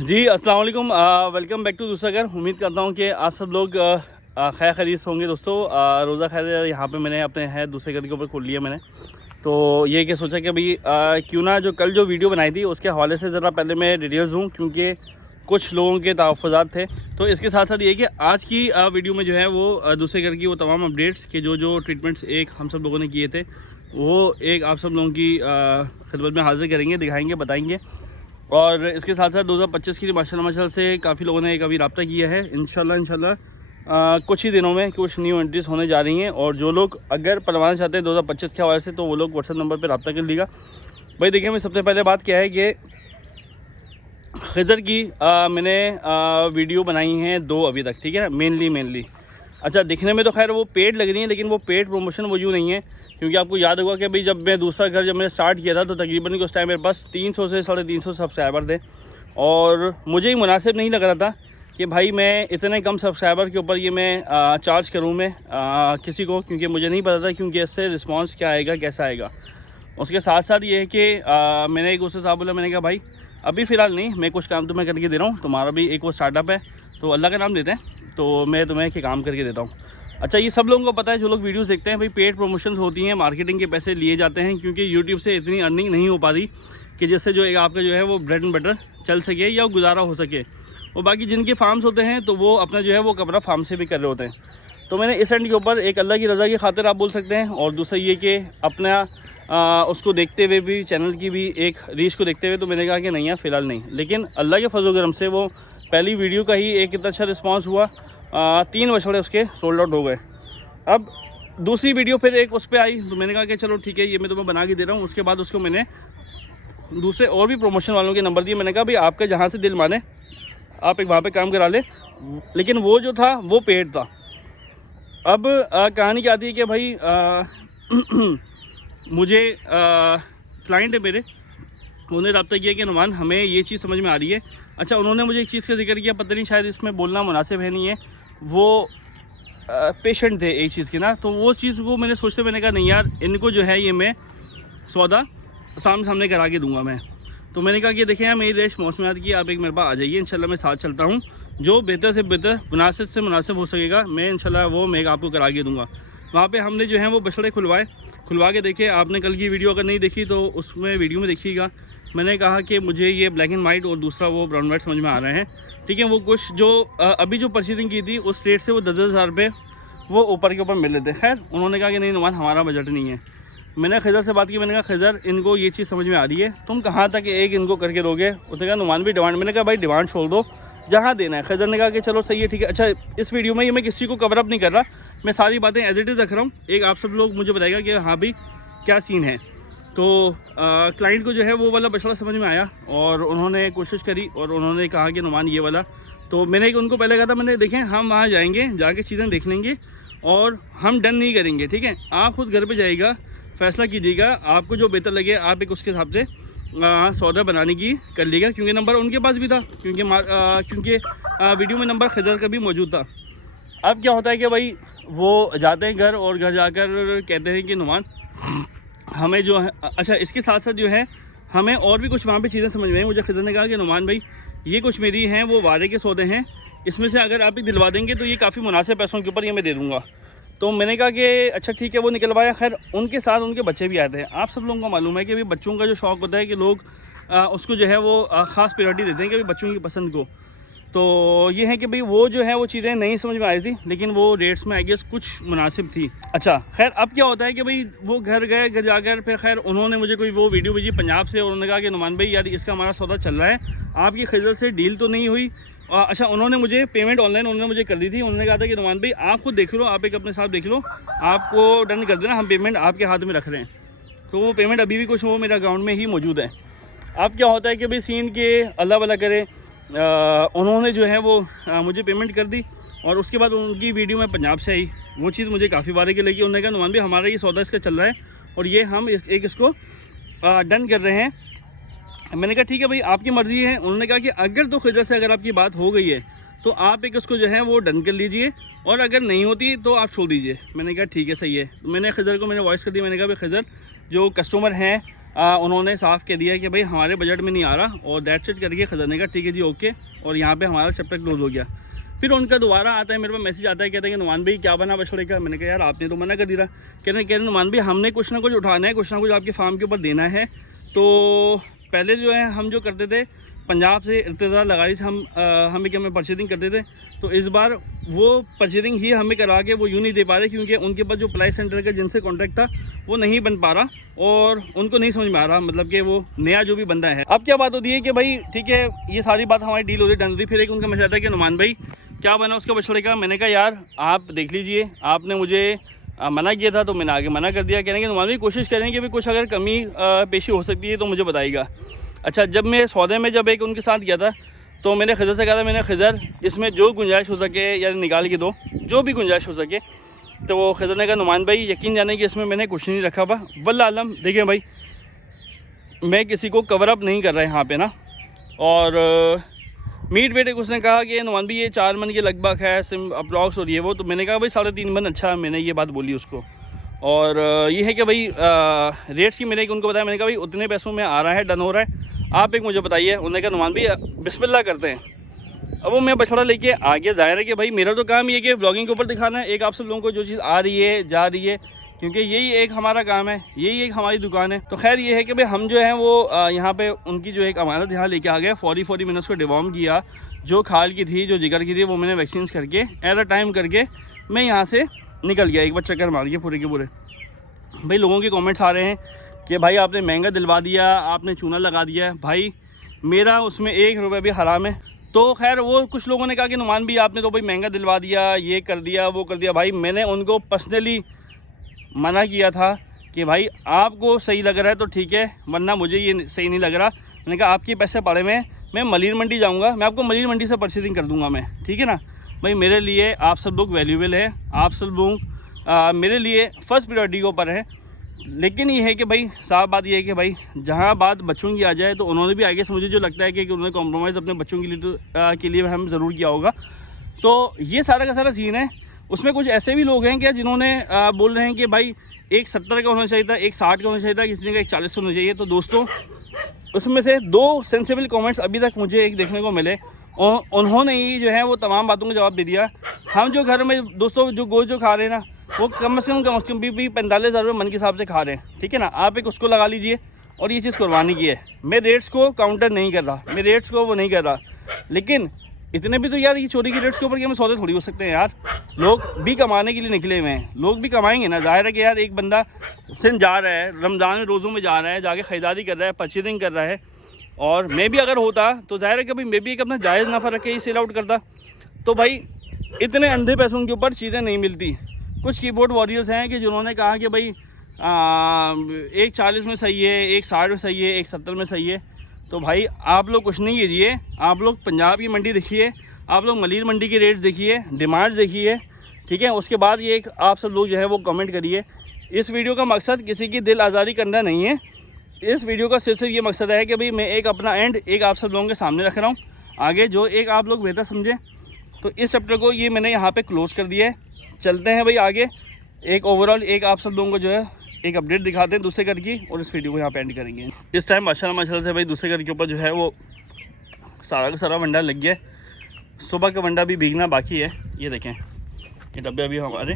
जी अस्सलाम वालेकुम। Welcome back to दूसरा घर। उम्मीद करता हूँ कि आप सब लोग खैर खरीद होंगे दोस्तों। रोज़ा खैर यहाँ पे मैंने अपने है दूसरे घर के ऊपर खोल लिया मैंने। तो ये क्या सोचा कि अभी क्यों ना जो कल जो वीडियो बनाई थी उसके हवाले से ज़रा पहले मैं डिटेल्स दूँ, क्योंकि कुछ लोगों के तहफ़्फ़ुज़ात थे। तो इसके साथ साथ ये कि आज की वीडियो में जो है वो दूसरे घर की वो तमाम अपडेट्स के जो ट्रीटमेंट्स एक हम सब लोगों ने किए थे वो एक आप सब लोगों की खिदमत में हाज़िर करेंगे, दिखाएँगे, बताएँगे। और इसके साथ साथ 2025 की माशाल्लाह से काफ़ी लोगों ने एक अभी रब्ता किया है। इंशाल्लाह कुछ ही दिनों में कुछ न्यू एंट्रीज होने जा रही हैं। और जो लोग अगर पलवाना चाहते हैं 2025 के हवाले से तो वो लोग व्हाट्सएप नंबर पर रब्ता कर लीजिएगा। भाई देखिए, मैं सबसे पहले बात क्या है कि खिज़र की मैंने वीडियो बनाई हैं 2 अभी तक, ठीक है ना, मेनली। अच्छा, दिखने में तो खैर वो पेड लग रही है, लेकिन वो पेड प्रमोशन वो यूँ नहीं है, क्योंकि आपको याद होगा कि भाई जब मैं दूसरा घर जब मैंने स्टार्ट किया था तो तकरीबन उस टाइम मेरे पास 300 से 350 सब्सक्राइबर थे। और मुझे ही मुनासिब नहीं लग रहा था कि भाई मैं इतने कम सब्सक्राइबर के ऊपर ये मैं चार्ज करूँ मैं किसी को, क्योंकि मुझे नहीं पता था क्योंकि इससे रिस्पॉन्स क्या आएगा, कैसा आएगा। उसके साथ साथ ये है कि मैंने एक उससे साहब बोला, मैंने कहा भाई अभी फ़िलहाल नहीं, मैं कुछ काम तुम्हें करके दे रहा हूँ, तुम्हारा भी एक वो स्टार्टअप है तो अल्लाह का नाम देते हैं, तो मैं तुम्हें के काम करके देता हूँ। अच्छा, ये सब लोगों को पता है जो लोग वीडियोस देखते हैं, भाई पेड प्रमोशंस होती हैं, मार्केटिंग के पैसे लिए जाते हैं, क्योंकि यूट्यूब से इतनी अर्निंग नहीं हो पा रही कि जिससे जो एक आपका जो है वो ब्रेड एंड बटर चल सके या गुजारा हो सके। और बाकी जिनके फार्म्स होते हैं तो वो अपना जो है वो कमरा फार्म से भी कर रहे होते हैं। तो मैंने इस एंड के ऊपर एक अल्लाह की रज़ा की खातिर आप बोल सकते हैं, और दूसरा ये कि अपना उसको देखते हुए भी, चैनल की भी एक रीच को देखते हुए, तो मैंने कहा कि नहीं यार फ़िलहाल नहीं। लेकिन अल्लाह के फजल करम से वो पहली वीडियो का ही एक इतना अच्छा रिस्पांस हुआ, 3 बछड़े उसके सोल्ड आउट हो गए। अब दूसरी वीडियो फिर एक उस पर आई, तो मैंने कहा कि चलो ठीक है, ये मैं तुम्हें बना के दे रहा हूँ। उसके बाद उसको मैंने दूसरे और भी प्रमोशन वालों के नंबर दिए। मैंने कहा भाई आपका जहाँ से दिल माने आप एक वहाँ पे काम करा ले, लेकिन वो जो था वो पेड था। अब कहानी क्या आती है कि भाई मुझे क्लाइंट है मेरे, उन्होंने रब्ता किया कि नुमान हमें ये चीज़ समझ में आ रही है। अच्छा, उन्होंने मुझे एक चीज़ का जिक्र किया, पता नहीं शायद इसमें बोलना मुनासिब है नहीं है, वो पेशेंट थे एक चीज़ के ना, तो वो चीज़ को मैंने सोचते, मैंने कहा नहीं यार इनको जो है ये मैं सौदा सामने करा के दूंगा मैं। तो मैंने कहा कि देखें यार मेरी रेश मौसमियात की, आप एक मेरे पास आ जाइए, इंशाल्लाह मैं साथ चलता हूँ, जो बेहतर से बेहतर मुनासिब से मुनासिब हो सकेगा मैं इंशाल्लाह वो मैं आपको करा के दूँगा। वहाँ पे हमने जो है वो बछड़े खुलवा के देखे। आपने कल की वीडियो अगर नहीं देखी तो उसमें वीडियो में देखिएगा। मैंने कहा कि मुझे ये ब्लैक एंड वाइट और दूसरा वो ब्राउन वाइट समझ में आ रहे हैं, ठीक है। वो कुछ जो अभी जो परचेजिंग की थी उस रेट से वो 10-10 हज़ार रुपये वो ऊपर के ऊपर मिल रहे थे। खैर उन्होंने कहा कि नहीं नुमान हमारा बजट नहीं है। मैंने खिज़र से बात की, मैंने कहा खिज़र इनको ये चीज़ समझ में आ रही है, तुम कहाँ तक एक इनको करके दोगे। उसने कहा नुमान भी डिमांड। मैंने कहा भाई डिमांड छोड़ दो, जहाँ देना है। खिज़र ने कहा कि चलो सही है, ठीक है। अच्छा, इस वीडियो में ये मैं किसी को कवर अप नहीं कर रहा, मैं सारी बातें एज इट इज़ रख रहा हूँ। एक आप सब लोग मुझे बताएगा कि हाँ भाई क्या सीन है। तो क्लाइंट को जो है वो वाला बछड़ा समझ में आया और उन्होंने कोशिश करी और उन्होंने कहा कि नुमान ये वाला। तो मैंने उनको पहले कहा था, मैंने देखें हम वहाँ जाएंगे, जाके चीज़ें देख लेंगे और हम डन नहीं करेंगे, ठीक है। आप खुद घर पे जाइएगा, फ़ैसला कीजिएगा, आपको जो बेहतर लगे आप एक उसके हिसाब से सौदा बनाने की कर लीजिएगा, क्योंकि नंबर उनके पास भी था, क्योंकि वीडियो में नंबर खिज़र का भी मौजूद था। अब क्या होता है कि भाई वो जाते हैं घर और घर जाकर कहते हैं कि नुमान हमें जो है, अच्छा इसके साथ साथ जो है हमें और भी कुछ वहाँ पे चीज़ें समझ में आई। मुझे खिज़र ने कहा कि नुमान भाई ये कुछ मेरी हैं वो वादे के सौदे हैं, इसमें से अगर आप ही दिलवा देंगे तो ये काफ़ी मुनासिब पैसों के ऊपर ये मैं दे दूँगा। तो मैंने कहा कि अच्छा ठीक है, वो निकलवाया। खैर उनके साथ उनके बच्चे भी आए थे। आप सब लोगों को मालूम है कि भाई बच्चों का जो शौक़ होता है कि लोग उसको जो है वो ख़ास प्रायोरिटी देते हैं कि भाई बच्चों की पसंद को। तो ये है कि भाई वो जो है वो चीज़ें नहीं समझ में आ रही थी, लेकिन वो रेट्स में आई गेस कुछ मुनासिब थी। अच्छा खैर अब क्या होता है कि भाई वो घर गए, घर जाकर फिर खैर उन्होंने मुझे कोई वो वीडियो भेजी पंजाब से, और उन्होंने कहा कि नुमान भाई यार इसका हमारा सौदा चल रहा है, आपकी खिज़र से डील तो नहीं हुई। अच्छा, उन्होंने मुझे पेमेंट ऑनलाइन उन्होंने मुझे कर दी थी। उन्होंने कहा था कि नुमान भाई आप खुद देख लो, आप एक अपने साथ देख लो, आपको डन कर देना, हम पेमेंट आपके हाथ में रख रहे हैं। तो वो पेमेंट अभी भी कुछ वो मेरे अकाउंट में ही मौजूद है। अब क्या होता है कि भाई सीन के अल्लाह भला करे, उन्होंने जो है वो मुझे पेमेंट कर दी और उसके बाद उनकी वीडियो में पंजाब से आई। वो चीज़ मुझे काफ़ी बारे की लगी। उन्होंने कहा नुमान भाई हमारा ये सौदा इसका चल रहा है और ये हम एक इसको डन कर रहे हैं। मैंने कहा ठीक है भाई आपकी मर्ज़ी है। उन्होंने कहा कि अगर तो खिज़र से अगर आपकी बात हो गई है तो आप एक उसको जो है वो डन कर लीजिए, और अगर नहीं होती तो आप छोड़ दीजिए। मैंने कहा ठीक है सही है। मैंने खिज़र को मैंने वॉइस कर दी, मैंने कहा भाई खिज़र जो कस्टमर हैं उन्होंने साफ़ कह दिया कि भाई हमारे बजट में नहीं आ रहा और दैट्स इट करके खजाने का ठीक है जी ओके, और यहाँ पे हमारा चैप्टर क्लोज हो गया। फिर उनका दोबारा आता है, मेरे पास मैसेज आता है, कहते हैं कि नुमान भाई क्या बना बछड़े का। मैंने कहा यार आपने तो मना कर दिया। कह रहे नुमान भाई हमने कुछ ना कुछ उठाना है, कुछ ना कुछ आपके फार्म के ऊपर देना है। तो पहले जो है हम जो करते थे पंजाब से इर्तिज़ा लगाई से हमें परचेजिंग करते थे, तो इस बार वो परचेजिंग ही हमें करा के वो यूँ नहीं दे पा रहे क्योंकि उनके पास जो प्लाई सेंटर का जिनसे कॉन्ट्रैक्ट था वो नहीं बन पा रहा और उनको नहीं समझ में आ रहा, मतलब कि वो नया जो भी बंदा है। अब क्या बात होती है कि भाई ठीक है ये सारी बात हमारी डील होती डन होती, फिर एक उनका मैसेज आता है कि नुमान भाई क्या बना उसका बछड़े का। मैंने कहा यार आप देख लीजिए, आपने मुझे मना किया था तो मैंने आगे मना कर दिया। कहने के नुमान भाई कोशिश करें कि भाई कुछ अगर कमी पेशी हो सकती है तो मुझे बताइएगा। अच्छा, जब मैं सौदे में जब एक उनके साथ गया था तो मैंने खज़र से कहा था, मैंने खज़र इसमें जो गुंजाइश हो सके या निकाल के दो, जो भी गुंजाइश हो सके। तो वो खज़र ने कहा नुमान भाई यकीन जाने कि इसमें मैंने कुछ नहीं रखा हुआ, वल्लाह आलम। देखिए भाई मैं किसी को कवर अप नहीं कर रहा यहाँ पे ना। और मीट वेट उसने कहा कि नुमान भाई ये 4 मन के लगभग है सिम अप्रॉक्स और ये वो। तो मैंने कहा भाई 3.5 मन। अच्छा, मैंने ये बात बोली उसको। और ये है कि भाई रेट्स की मैंने उनको बताया, मैंने कहा भाई उतने पैसों में आ रहा है, डन हो रहा है, आप एक मुझे बताइए। उन्होंने कहा नुमान भाई बिस्मिल्लाह करते हैं। अब वो मैं बछड़ा लेके आगे जाहिर है कि भाई मेरा तो काम ये है कि ब्लॉगिंग के ऊपर दिखाना है एक आप सब लोगों को जो चीज़ आ रही है जा रही है, क्योंकि यही एक हमारा काम है, यही एक हमारी दुकान है। तो खैर ये है कि भाई हम जो है वो यहाँ पे उनकी जो एक अमानत यहाँ लेके आ गए। 40 मिनट्स को डिवॉर्म किया, जो खाल की थी जो जिगर की थी वो मैंने वैक्सीन करके एट अ टाइम करके मैं यहाँ से निकल गया। एक बार चक्कर मार गया पूरे के पूरे। भाई लोगों के कमेंट्स आ रहे हैं कि भाई आपने महंगा दिलवा दिया, आपने चूना लगा दिया। भाई मेरा उसमें 1 रुपये भी हराम है। तो खैर वो कुछ लोगों ने कहा कि नुमान भी आपने तो भाई महंगा दिलवा दिया, ये कर दिया वो कर दिया। भाई मैंने उनको पर्सनली मना किया था कि भाई आपको सही लग रहा है तो ठीक है, वरना मुझे ये सही नहीं लग रहा। मैंने कहा आपके पैसे पड़े में मैं मलिर मंडी जाऊँगा, मैं आपको मलिर मंडी से परचेजिंग कर दूँगा मैं, ठीक है ना। भाई मेरे लिए आप सब लोग वैल्यूएबल है, आप सब लोग मेरे लिए फ़र्स्ट प्रायोरिटी के ऊपर है। लेकिन ये है कि भाई साफ बात ये है कि भाई जहाँ बात बच्चों की आ जाए तो उन्होंने भी आगे से मुझे जो लगता है कि उन्होंने कॉम्प्रोमाइज़ अपने बच्चों के लिए तो के लिए हम ज़रूर किया होगा। तो ये सारा का सारा सीन है। उसमें कुछ ऐसे भी लोग हैं क्या जिन्होंने बोल रहे हैं कि भाई एक 70 का होना चाहिए था, एक 60 का होना चाहिए था, किसी का एक 40 होना चाहिए। तो दोस्तों उसमें से 2 सेंसिबल कमेंट्स अभी तक मुझे एक देखने को मिले और उन्होंने ही जो है वो तमाम बातों का जवाब दे दिया। हम जो घर में दोस्तों जो गोश्त जो खा रहे हैं ना वो कम से कम भी 45,000 रुपये मन के हिसाब से खा रहे हैं, ठीक है ना। आप एक उसको लगा लीजिए और ये चीज़ कुर्बानी की है। मैं रेट्स को काउंटर नहीं कर रहा, मैं रेट्स को वो नहीं कर रहा, लेकिन इतने भी तो यार ये चोरी की रेट्स के ऊपर कि हमें सौदे थोड़ी हो सकते हैं यार। लोग भी कमाने के लिए निकले हुए हैं, लोग भी कमाएंगे ना। जाहिर है कि यार एक बंदा सिंध जा रहा है, रमज़ान में रोज़ों में जा रहा है, जाके ख़रीदारी कर रहा है, परचेजिंग कर रहा है। और मैं भी अगर होता तो जाहिर है कि भाई मैं भी एक अपना जायज़ नफ़ा रख के ही सेल आउट करता। तो भाई इतने अंधे पैसों के ऊपर चीज़ें नहीं मिलती। कुछ कीबोर्ड वॉरियर्स हैं कि जिन्होंने कहा कि भाई एक 40 में सही है, एक 60 में सही है, एक 70 में सही है। तो भाई आप लोग कुछ नहीं कीजिए, आप लोग पंजाब की मंडी देखिए, आप लोग मलिर मंडी के रेट्स देखिए, डिमांड्स देखिए, ठीक है। उसके बाद ये एक आप सब लोग जो है वो कमेंट करिए। इस वीडियो का मकसद किसी की दिल आज़ारी करना नहीं है। इस वीडियो का सिर्फ ये मकसद है कि भाई मैं एक अपना एंड एक आप सब लोगों के सामने रख रहा हूँ, आगे जो एक आप लोग बेहतर समझें। तो इस चैप्टर को ये मैंने यहाँ पे क्लोज़ कर दिया है। चलते हैं भाई आगे, एक ओवरऑल एक आप सब लोगों को जो है एक अपडेट दिखाते हैं दूसरे घर की, और इस वीडियो को यहाँ पे एंड करेंगे। इस टाइम माशाल्लाह से भाई दूसरे घर के ऊपर जो है वो सारा का सारा वंडा लग गया है। सुबह का वंडा भी भीगना बाकी है। ये देखें ये डब्बे अभी हमारे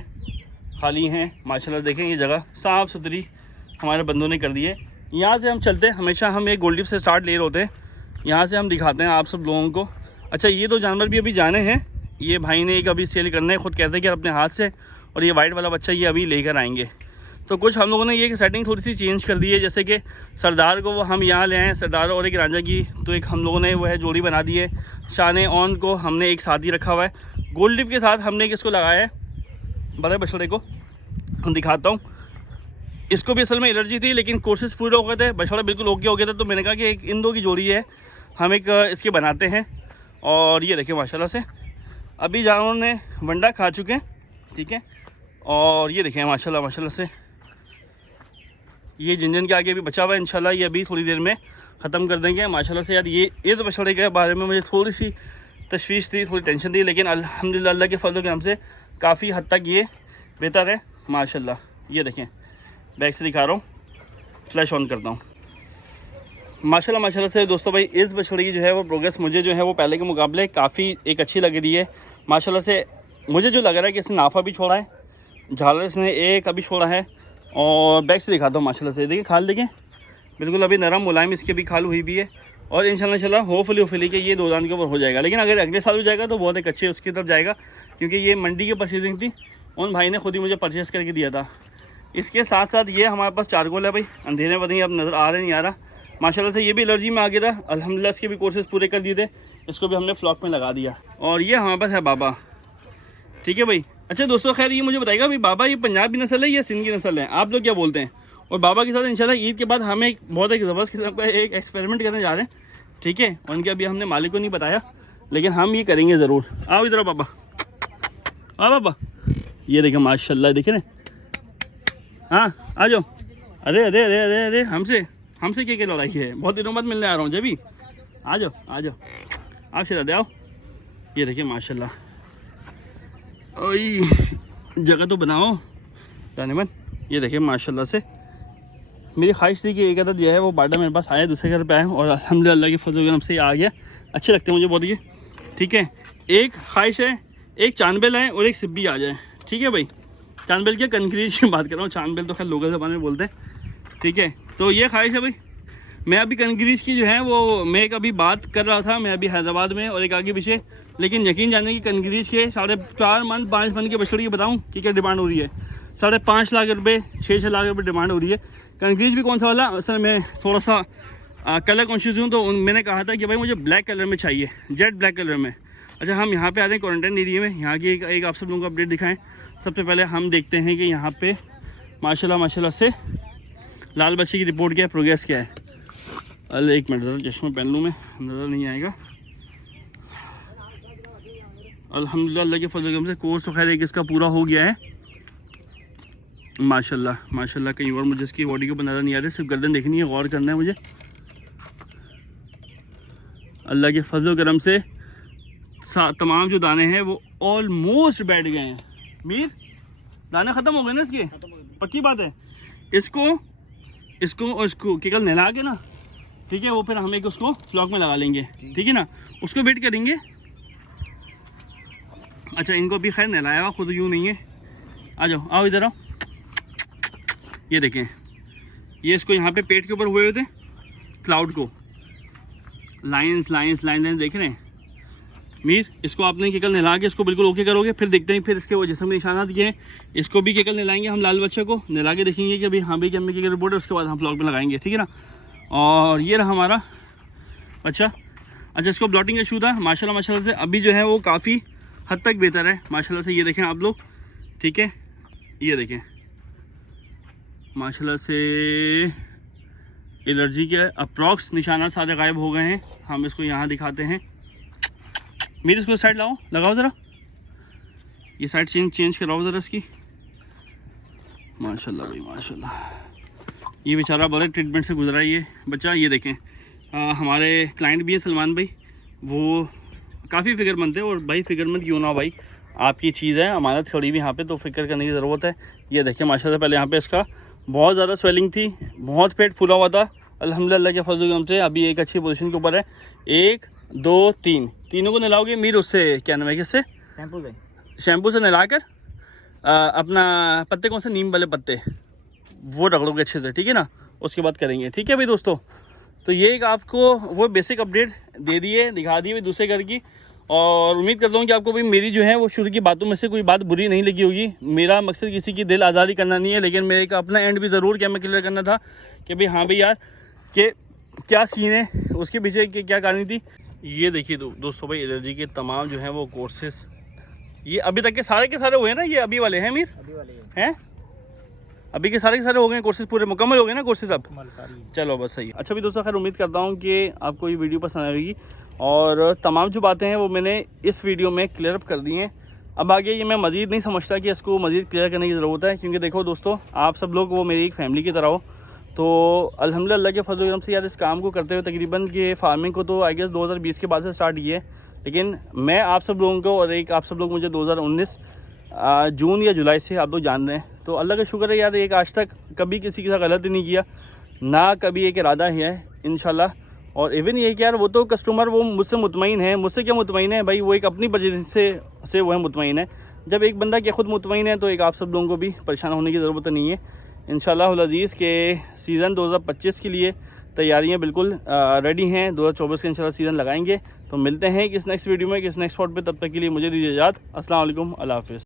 खाली हैं माशाल्लाह। देखें ये जगह साफ़ सुथरी हमारे बंदों ने कर दी है। यहाँ से हम चलते हैं, हमेशा हम एक गोल्ड लिफ्ट से स्टार्ट ले रहे होते हैं, यहाँ से हम दिखाते हैं आप सब लोगों को। अच्छा ये 2 जानवर भी अभी जाने हैं, ये भाई ने एक अभी सेल करना है, खुद कहते हैं कि अपने हाथ से, और ये वाइट वाला बच्चा ये अभी लेकर आएंगे। तो कुछ हम लोगों ने ये सेटिंग थोड़ी सी चेंज कर दी है, जैसे कि सरदार को वो हम यहाँ ले आए, सरदार और एक रांझा की, तो एक हम लोगों ने वो है जोड़ी बना दी है। शान ऑन को हमने एक साथ ही रखा हुआ है, गोल्ड लिप के साथ हमने किसको लगाया है, बड़े बछड़े को दिखाता हूँ। इसको भी असल में एलर्जी थी लेकिन कोशिश पूरे हो गए थे, बछड़ा बिल्कुल ओके हो गया था। तो मैंने कहा कि एक इन 2 की जोड़ी है, हम एक इसके बनाते हैं। और ये देखें माशाल्लाह से अभी जानवरों ने वंडा खा चुके हैं, ठीक है। और ये देखें माशाल्लाह से ये जिन के आगे अभी बचा हुआ है, इंशाल्लाह ये अभी थोड़ी देर में ख़त्म कर देंगे माशाल्लाह से। यार ये तो बछड़े के बारे में मुझे थोड़ी सी तशवीश थी, थोड़ी टेंशन थी, लेकिन अल्हम्दुलिल्लाह अल्लाह के फजल के नाम से काफ़ी हद तक ये बेहतर है माशाल्लाह। ये देखें बैक से दिखा रहा हूँ, फ्लैश ऑन करता हूँ। माशाल्लाह माशाल्लाह से दोस्तों भाई इस बछड़ी की जो है वो प्रोग्रेस मुझे जो है वो पहले के मुकाबले काफ़ी एक अच्छी लग रही है। माशाल्लाह से मुझे जो लग रहा है कि इसने नाफा भी छोड़ा है, झालर इसने एक अभी छोड़ा है। और बैक से दिखाता हूँ माशाल्लाह से, देखिए खाल देखें बिल्कुल अभी नरम मुलायम इसकी भी खाल हुई भी है। और इंशाल्लाह होपफुली कि ये 2 दांत के ऊपर हो जाएगा। लेकिन अगर अगले साल हो जाएगा तो बहुत एक अच्छे उसकी तरफ जाएगा, क्योंकि ये मंडी की परचेजिंग थी, उन भाई ने खुद ही मुझे परचेज़ करके दिया था। इसके साथ साथ ये हमारे पास चारकोल है भाई, अंधेरे में नहीं अब नज़र आ रहा नहीं आ रहा। माशाल्लाह से ये भी एलर्जी में आ गया था, अल्हम्दुलिल्लाह इसके भी कोर्सेज पूरे कर दिए थे, इसको भी हमने फ्लॉक में लगा दिया। और ये हमारे पास है बाबा, ठीक है भाई। अच्छा दोस्तों खैर ये मुझे बताइएगा भाई बाबा ये पंजाबी नस्ल है या सिंध की नस्ल है, आप लोग क्या बोलते हैं? और बाबा के साथ इंशाल्लाह ईद के बाद हम एक बहुत एक ज़बरदस्त किस्म का एक एक्सपेरिमेंट करने जा रहे हैं, ठीक है। और उनके अभी हमने मालिक को नहीं बताया, लेकिन हम ये करेंगे ज़रूर। आओ इधर बाबा, आओ बाबा, ये देखें माशाल्लाह, देखिए ना, हाँ आ जाओ। अरे अरे अरे अरे अरे हमसे क्या लड़ाई है, बहुत दिनों बाद मिलने आ रहा हूँ जब भी, आ जाओ आप सिरा दे आओ। ये देखिए माशाल्लाह, ओई जगह तो बनाओ जाने मन। ये देखिए माशाल्लाह से मेरी ख्वाहिश थी कि एक अदद जो है वो बाडा मेरे पास आया, दूसरे घर पे आए और अल्हम्दुलिल्लाह की फजल करम से आ गया। अच्छे लगते हैं मुझे बहुत ये, ठीक है। एक ख्वाहिश है एक चांदबेल आए और एक सिब्बी आ जाए, ठीक है भाई। चांदबेल की कंक्रीट की बात कर रहा हूँ, चांदबेल तो खैर लोकल ज़बान में बोलते हैं, ठीक है। तो ये ख्वाहिश है भाई। मैं अभी कंक्रीट की जो है वो मैं एक अभी बात कर रहा था, मैं अभी हैदराबाद में और एक आगे पीछे, लेकिन यकीन जाने की कंक्रीट के 4.5 मन 5 मन की बछड़ी बताऊँ कि क्या डिमांड हो रही है। 5.5 लाख रुपये 6 लाख रुपये डिमांड हो रही है। कंक्रीट भी कौन सा वाला, असल में थोड़ा सा कलर कॉन्शियस हूँ, तो मैंने कहा था कि भाई मुझे ब्लैक कलर में चाहिए, जेट ब्लैक कलर में। अच्छा हम यहाँ पे आ रहे हैं क्वारंटाइन एरिया में, यहाँ की एक आप सब लोगों को अपडेट दिखाएं। सबसे पहले हम देखते हैं कि यहाँ पे माशाल्लाह से लाल बच्चे की रिपोर्ट क्या है, प्रोग्रेस क्या है। अरे एक मिनट ज़रा चश्मा पहन लूँ, मैं नज़र नहीं आएगा। अल्हम्दुलिल्लाह अल्लाह के फजल से कोर्स तो खैर एक इसका पूरा हो गया है माशाल्लाह। कहीं और मुझे इसकी बॉडी को नज़र नहीं आ रही, सिर्फ गर्दन देखनी है, गौर करना है मुझे। अल्लाह के फजल करम से तमाम जो दाने हैं वो ऑलमोस्ट बैठ गए हैं। मीर दाने ख़त्म हो गए ना इसके, पक्की बात है। इसको केवल नहला के ना, ठीक है, वो फिर हम एक उसको फ्लॉक में लगा लेंगे, ठीक है ना, उसको वेट करेंगे। अच्छा इनको भी खैर नहलाया हुआ, खुद यूँ नहीं है। आ जाओ, आओ इधर आओ। ये देखें, ये इसको यहाँ पे पेट के ऊपर हुए हुए थे, क्लाउड को लाइंस देख रहे हैं। मीर इसको आपने केकल नहला के इसको बिल्कुल ओके करोगे, फिर देखते हैं फिर इसके वो जिस्म के निशानात ये हैं, इसको भी केकल नहलाएंगे हम। लाल बच्चे को नहला के देखेंगे कि भाई हाँ भाई कि अम्मी की रिपोर्ट है, उसके बाद हम फ्लॉक में लगाएंगे, ठीक है ना। और ये रहा हमारा अच्छा इसको ब्लॉटिंग का इशू था, माशाल्लाह से अभी जो है वो काफ़ी हद तक बेहतर है माशाल्लाह से। ये देखें आप लोग, ठीक है, ये देखें माशाल्लाह से एलर्जी के अप्रॉक्स निशाना सारे गायब हो गए हैं। हम इसको यहाँ दिखाते हैं। मेरी इसको साइड लगाओ ज़रा, ये साइड चेंज कराओ ज़रा इसकी। माशाल्लाह भाई माशाल्लाह, ये बेचारा बड़े ट्रीटमेंट से गुजरा है ये बच्चा। ये देखें हमारे क्लाइंट भी हैं सलमान भाई, वो काफ़ी फ़िक्रमंद थे। और भाई फ़िक्रमंद क्यों ना भाई, आपकी चीज़ है, अमानत खड़ी हुई यहाँ पे, तो फ़िक्र करने की ज़रूरत है। ये देखिए माशाल्लाह पहले यहाँ पे इसका बहुत ज़्यादा स्वेलिंग थी, बहुत पेट फूला हुआ था। अल्हम्दुलिल्लाह के फजल से अभी एक अच्छी पोजीशन के ऊपर है। 1 2 3 तीनों को नहलाओगे मीर, उससे क्या नाम है, किससे शैम्पू से नहलाकर अपना पत्ते कौन से नीम वाले पत्ते वो रगड़ोगे अच्छे से, ठीक है ना, उसके बाद करेंगे, ठीक है भाई दोस्तों। तो ये एक आपको वो बेसिक अपडेट दे दिए, दिखा दिए भाई दूसरे घर की। और उम्मीद करता हूँ कि आपको भाई मेरी जो है वो शुरू की बातों में से कोई बात बुरी नहीं लगी होगी। मेरा मकसद किसी की दिल आज़ारी करना नहीं है, लेकिन मेरे एक अपना एंड भी ज़रूर क्या मैं क्लियर करना था कि भाई हाँ भाई यार कि क्या सीन है, उसके पीछे की क्या कहानी थी। ये देखिए दोस्तों भाई एलर्जी के तमाम जो हैं वो कोर्सेस ये अभी तक के सारे हुए हैं ना, ये अभी वाले हैं मीर, अभी वाले हैं अभी के सारे हो गए कोर्सेज, पूरे मुकम्मल हो गए ना कोर्सेज अब। चलो बस सही है। अच्छा भी दोस्तों खैर उम्मीद करता हूँ कि आपको ये वीडियो पसंद आएगी और तमाम जो बातें हैं वो मैंने इस वीडियो में क्लियर अप कर दी हैं। अब आगे ये मैं मज़ीद नहीं समझता कि इसको मज़ीद क्लियर करने की ज़रूरत है, क्योंकि देखो दोस्तों आप सब लोग वो मेरी एक फैमिली की तरह हो। तो अल्हम्दुलिल्लाह के फजल से यार इस काम को करते हुए तकरीबन कि फार्मिंग को तो आई गेस 2020 के बाद से स्टार्ट किया है, लेकिन मैं आप सब लोगों को और एक आप सब लोग मुझे 2019 जून या जुलाई से आप लोग जान रहे हैं। तो अल्लाह का शुक्र है यार, एक आज तक कभी किसी के साथ गलत ही नहीं किया, ना कभी एक इरादा है इंशाल्लाह। और इवन ये कि यार वो तो कस्टमर वो मुझसे मुतमईन है, मुझसे क्या मुतमईन है भाई, वो एक अपनी वजह से वो है मुतमईन है। जब एक बंदा क्या खुद मुतमईन है तो एक आप सब लोगों को भी परेशान होने की ज़रूरत नहीं है। इंशाल्लाह अज़ीज़ के सीज़न 2025 के लिए तैयारियां बिल्कुल रेडी हैं। 2024 का इंशाल्लाह सीज़न लगाएंगे। तो मिलते हैं किस नेक्स्ट वीडियो में, किस नेक्स्ट स्पॉट पे, तब तक के लिए मुझे दीजिए इजाज़त। अस्सलाम वालेकुम, अल्लाह हाफ़िज़।